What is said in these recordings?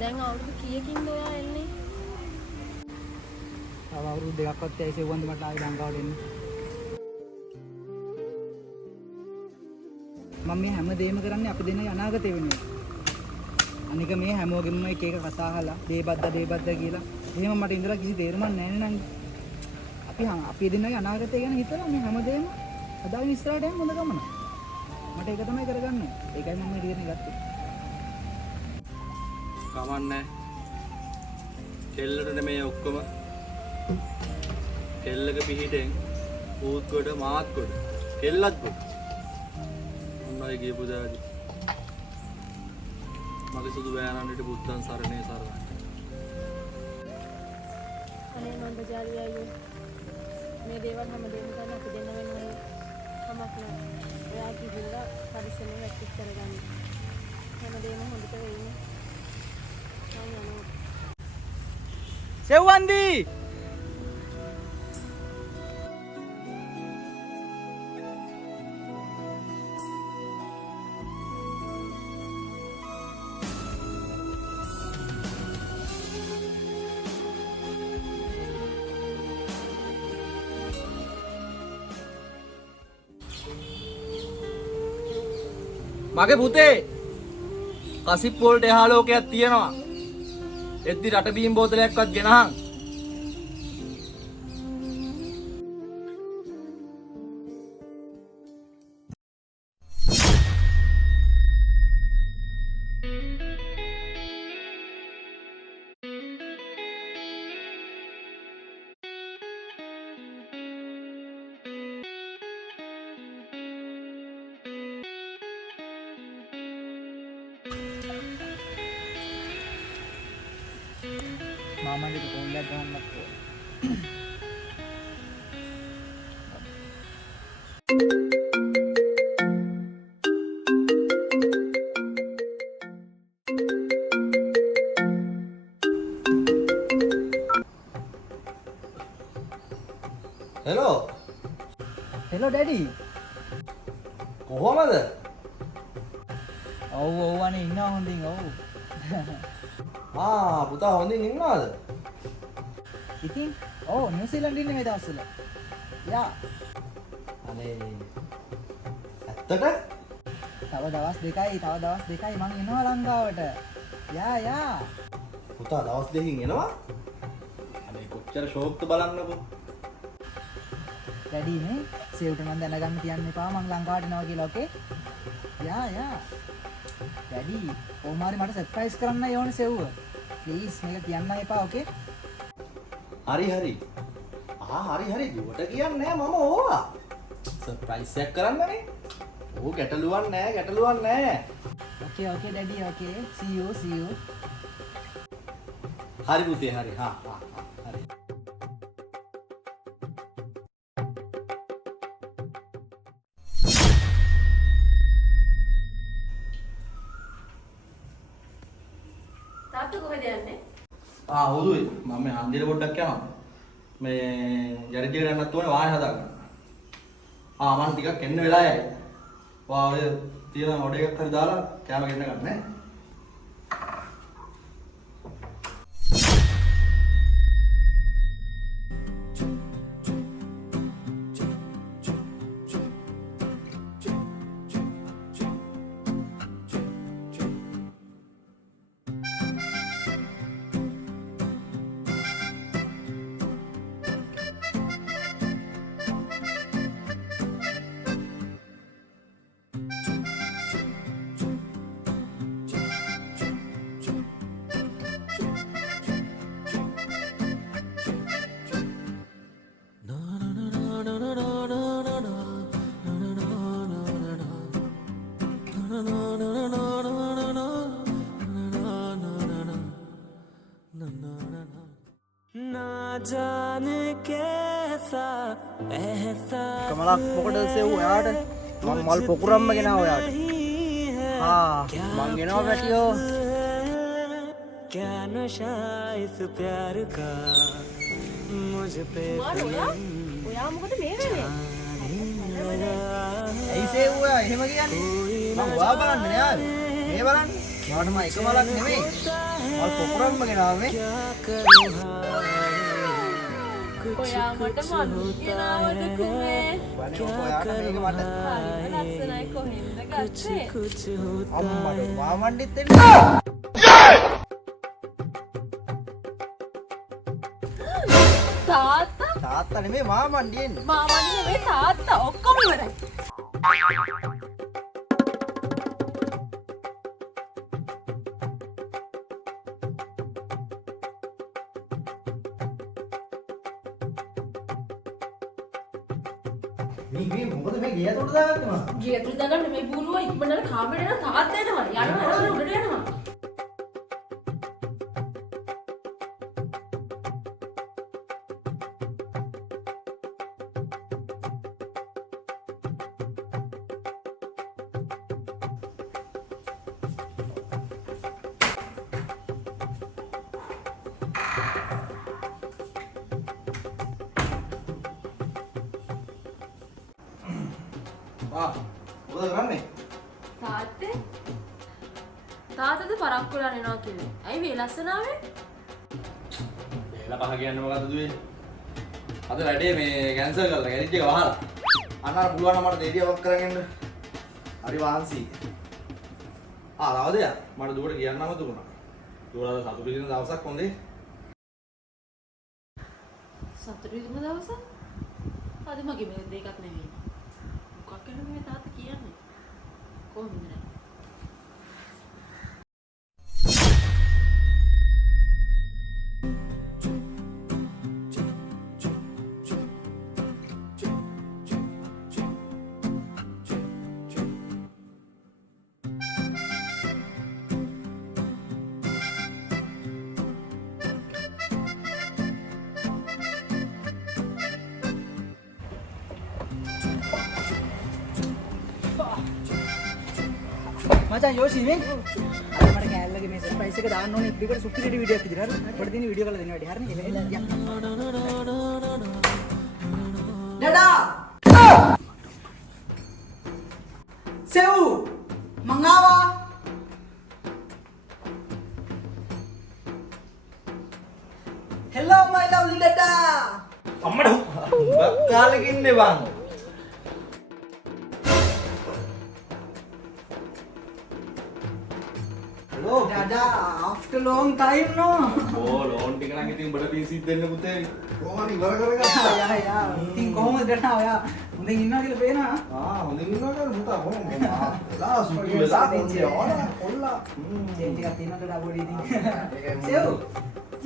දැන් අවුරුදු කීයකින්ද ඔයා එන්නේ? තව අවුරුදු දෙකක්වත් ඇයි සෙව්වන්ද මට ආයි ලංකාවට එන්න. මම මේ හැම දෙයක්ම කරන්නේ අපි දෙන්නගේ අනාගතය වෙනුවෙන්. අනික මේ හැමෝගෙම එක එක කතා අහලා දේබද්ද කියලා. එහෙම මට ඉඳලා කිසි තේරුමක් නැහැ නංගි. අපි දෙන්නගේ අනාගතය ගැන හිතලා මේ හැමදේම හදාගෙන ඉස්සරහට යන්න හොඳ ගමන. මට ඒක තමයි කරගන්න. ඒකයි මම මේ තීරණය ගත්තේ. කමන්නේ. කෙල්ලට නෙමෙයි ඔක්කොම. කෙල්ලක පිහිටෙන් ඌත් කොට මාත් කොට. කෙල්ලත් කොට. මොනවයි ගියපු දාදී. මගේ සුදු බෑනන්නට බුද්ධං සරණේ සරණයි. අනේ නන්ද ජාලිය අයියෝ. මේ දේවල් හැමදේම ගන්න අපි දෙන්න වෙනවා. කමක් නැහැ. ඔයා කිව්ලා පරිස්සමෙන් වැක්ටිස් කරගන්න. හැමදේම හොඳට වෙන්නේ. මම යනවා. සෙව්වන්දි මගේ පුතේ කසිප් වලට එහා ලෝකයක් තියෙනවා. එද්දි රට බීම් බෝතලයක්වත් ගෙනහන්. මාමගේ කොණ්ඩයක් ගන්නත් ඕන. Hello daddy. කොහොමද? ඔව් අනේ ඉන්නවා හොඳින් ඔව්. පුතා හොඳින් ඉන්නවද? ඉතින් නිව්සීලන්ත ඉන්නේ මේ දවස්වල. යා. අනේ ඇත්තට? තව දවස් දෙකයි මං එනවා ලංකාවට. යා. පුතා දවස් දෙකකින් එනවා? අනේ කොච්චර ෂෝක්ද බලන්නකෝ. ඩැඩි නේ සෙව්ට නම් දැනගන්න තියන්න එපා මං ලංකාවට එනවා කියලා ඕකේ? යා. ඩැඩි කොහොමාරි මට සර්ප්‍රයිස් කරන්න ඕනේ සෙව්ව. ප්ලීස් මේක කියන්න එපා ඕකේ? හරි. හරි දුවට කියන්නේ මම ඕවා. සර්ප්‍රයිස් එකක් කරන්නනේ. ගැටලුවක් නෑ. ඕකේ ඩැඩි ඕකේ. see you. හරි පුතේ හරි. හරි. තාත්තා කොහෙද යන්නේ? හොදුයි. මම මේ හන්දියට පොඩ්ඩක් යනවා. මේ යරිටිය ගන්නත් ඕනේ වාහනේ හදාගන්න. මම ටිකක් එන්න වෙලා යයි. ඔය තියෙන මොඩ එකක් හරි දාලා කැම ගෙන්න ගන්න නේ. කමලක් මොකටද සෙව් ඔයාට? මම මල් පොකුරම්ම ගෙනාව ඔයාට. මං ගෙනාව පැටියෝ. क्या नशा इस प्यार का मुझ पे ඔයා මොකද මේ වෙන්නේ? ඇයි සෙව් ඔයා එහෙම කියන්නේ? මම ඔයා බලන්න නෑ. මේ බලන්න. මට මම එක මලක් නෙමෙයි. මල් පොකුරක්ම ගෙනාවා මේ. ඔයා මට මලු කියනවද කුමේ? වනේ ඔයාට මේක මට හරිම ලස්සනයි කොහෙන්ද ගත්තේ? අම්මට මාමණ්ඩිත් දෙන්න. තාත්තා තාත්තා නෙමෙයි මාමණ්ඩි එන්නේ. මාමණ්ඩි නෙමෙයි තාත්තා ඔක්කොම ඉවරයි. මේ මොකද මේ ගේ ඇතුළට දාගත්තේ මම? ගේ ඇතුළට දාගන්න මේ බූරුව ඉක්මනට කාමරේට යන තාත්තා එනවා. යනවා උඩට යනවා. මොකද කරන්නේ? තාත්තේ තාත්තද පරක්කු වෙලා යනවා කිව්වේ. ඇයි මේ ලස්සනාවේ? එලා පහ කියන්නේ මොකද්ද දුවේ? අද වැඩේ මේ කැන්සල් කරලා ගැරේජ් එක වහලා. අන්න පුළුවන් නම් මට දෙවිය වොක් කරගෙන එන්න. හරි වාන්සි. රවදයා මට දුවට කියන්නම දුන්නා. දුවලා සතුටු වෙන දවසක් හොඳේ. සතුටු වෙන දවසක්? අද මගේ බර්ත්ඩේ එකක් නෙවෙයි. මොකක් ගැනද මේ තාත්තා කියන්නේ? කොහොමද නෑ? මචං යෝෂි මේ අර මට කෑල්ලගේ මේ සර්ප්‍රයිස් එක දාන්න ඕනේ ඉක්බිකට සුපිරිටි වීඩියෝ එකක් විදිහට හරි අපිට තියෙන වීඩියෝ කරලා දෙන්න වැඩි හරිනේ ඩඩා සෙව් මං ආවා හෙලෝ මයි ලව්ලි ඩඩා අම්මට කාලෙකින් නේ බං. hello dada after long time no loan ටික නම් ඉතින් උඹට පින් සිද්ධ වෙන්න පුතේ. කොහොමද ඉවර කරගත්තා? යා ඉතින් කොහොමද දඩා ඔයා හොඳින් ඉන්නවා කියලා පේනවා හොඳින් ඉන්නවද පුතා කොහොමද? ලා සුටි වෙලා කොන්දේ ඕන කොල්ලා. චේන්ජ් එකක් තියෙනවා දඩා පොඩි ඉතින් සෙව්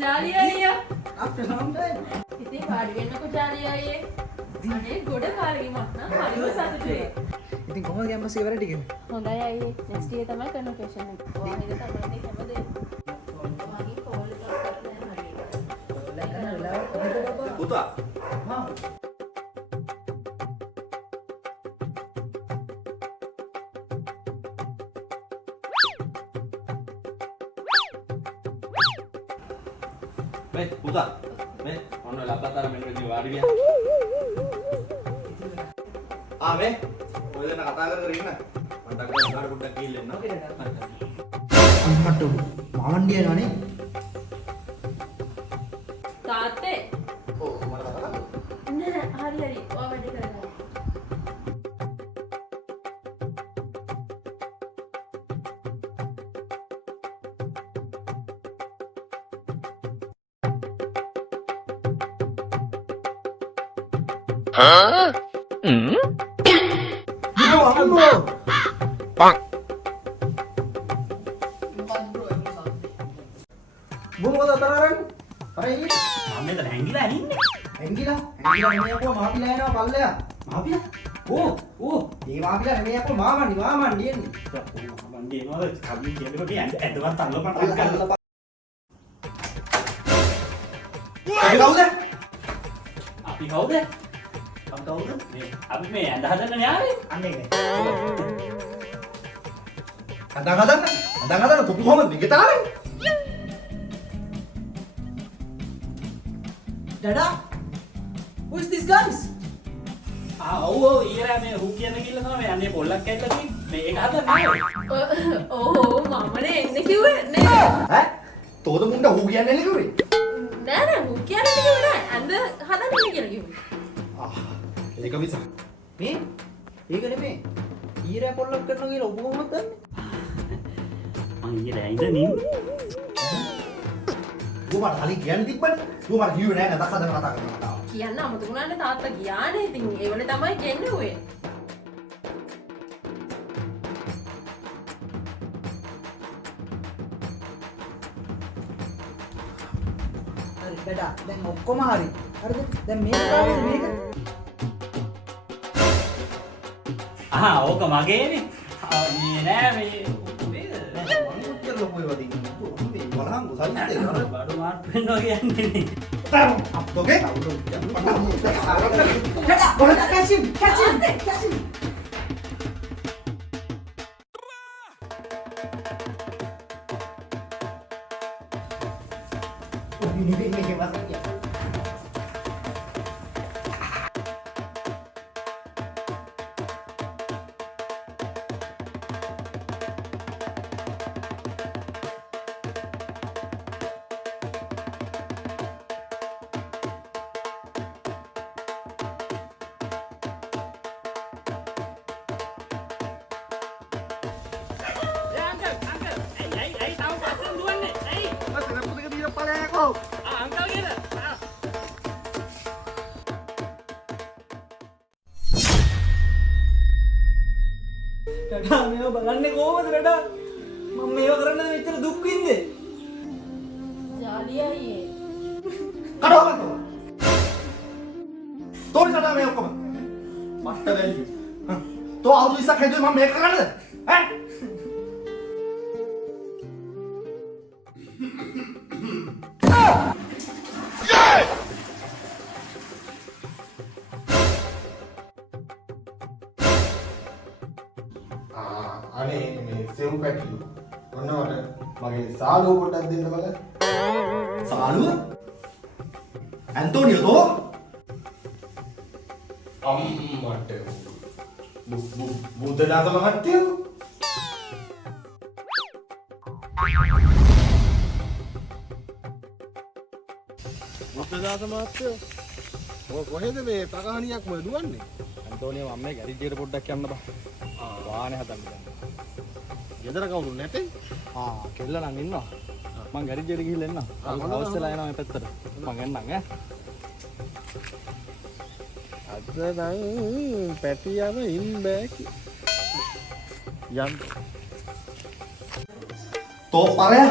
ජාලි අයියා. after long time ඉතින් වාඩි වෙන්නකෝ ජාලි අයියේ. අනේ ගොඩ කාලෙකින් මම හරිම සතුටුයි. ඉතින් කොහොමද කැම්පස් එක වැඩ ටික හොඳයි අයියේ. next year තමයි කන්වොකේෂන් එක. ඔයා හිත තමයි හැමදේම. ඔයාගේ කෝල් එකක් කරලා හරියට. පුතා මේ පුතා මේ ඔන්න ලබ්බතර මෙන්න ඉතින් වාඩි විය. මේ ඔය දෙන්න කතා කර කර ඉන්න. මට අර පොඩ්ඩක් ගිහින් එන්න. අම්මට මාවන්ඩිය නෝනේ තාත්තේ ඔව් මට කතා කරන්න. නෑ හරි හරි. ඔයා වැඩ කරගන්න. මොකද අතරරන් පරයි මම මෙතන හැංගිලා ඉන්නේ. ඇංගිලා නෙමෙයි අපෝ මාපිලා එනවා පල්ලෙයා මාපිලා ඕ ඒ මාපිලා නෙමෙයි අපෝ මාමණ්ඩි එන්නේ මන්ඩි එනවාද කබ්ලි කියනකොට ඇඳවත් අල්ල පටන් ගන්නවා. කවුද? අපි කවුද? අපි මේ ඇඳ හදන්න යාවේ. අන්න ඒක හදන්න කොපි කොහොමද නිකතාවේ? dada who is this guys ඔව් ඊයර මේ හු කියන කිල්ල තමයි මේ අනේ පොල්ලක් ඇල්ලලා තියෙන්නේ. මේ ඒක හදන්න යාවේ. ඕ මමනේ එන්නේ ඈ තෝද මුණ්ඩ හූ කියන්නේ නෙලි කිව්වේ නෑ නෑ හු කියන්නේ කිව්වේ නෑ ඇඳ හදන්න කියලා කිව්වේ ඒක මිසක් මේ ඒක නෙමෙයි ඊරෑ පොල්ලක් කරනවා කියලා ඔබ කොහොමද දන්නේ මං ඊයේ රෑ ඉඳන් ඉන්නේ. ඌ මට කලින් කියන්න තිබ්බනේ ඌ මට කිව්වේ නෑ නේද හදන්න කතා කරනවා කියන්න අමතකුණානේ තාත්තා ගියානේ ඉතින් ඒවනේ තමයි කියන්නේ ඔය හරි බඩා දැන් ඔක්කොම හරි හරිද දැන් මේක කාගේ මේක ඕක මගේනේ. මේ නෑ මේ මොකද ලොකු ඒවා දින්නේ මේ බලහන් ගොසයිද බඩු මාට් වෙනවා කියන්නේ නේ. අප්තෝගේ බඩා බඩා කැචින් ඩඩා මේව බලන්නේ කොහොමද ඩඩා මම මේව කරන්නද මෙච්චර දුක් විඳේ ජාලියයි කඩවගන්න තෝරි නඩා මේ ඔක්කොම මට වැල්ලි තෝ අවුරුදු 20ක් හැදුවේ මම මේක කරන්නද ඈ අනේ මේ සෙව් පැටි ඔන්නවට මගේ සාලුව පොඩ්ඩක් දෙන්න බලන්න. සාලුව ඇන්තෝනියෝ තෝ අම්මට බුද්ධ දාස මහත්තයෝ බුද්ධදාස මහත්තයෝ ඔය කොහෙද මේ ප්‍රකාශනියක්ම දුවන්නේ? ඇන්තෝනියෝ මම මේ ගැරිජ්ජියට පොඩ්ඩක් යන්න බා වාහනේ හදන්න දැන් ගෙදර කවුරු නැතේ? කෙල්ල නම් ඉන්නවා මං ගැරිජ්ජියට ගිහිල්ලා එන්නම් අවශ්‍ය වෙලා එනවා මේ පැත්තට මං එන්නම් ඈ අද නම් පැටියම ඉන් බෑකි. යම් තෝ පරය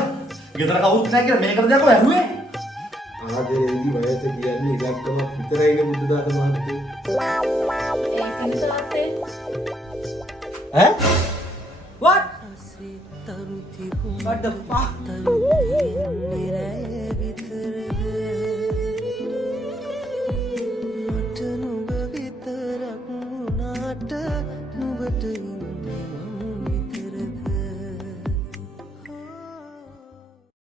ගෙදර කවුරුත් නැහැ කියලා මේකට දෙයක් ඇහුවේ ආදරේදී වයස කියන්නේ ඉලක්කමක් විතරයිනේ බුද්ධ දාස මහත්තයෝ. ඒ පින්සලාත්තේ what what the fuck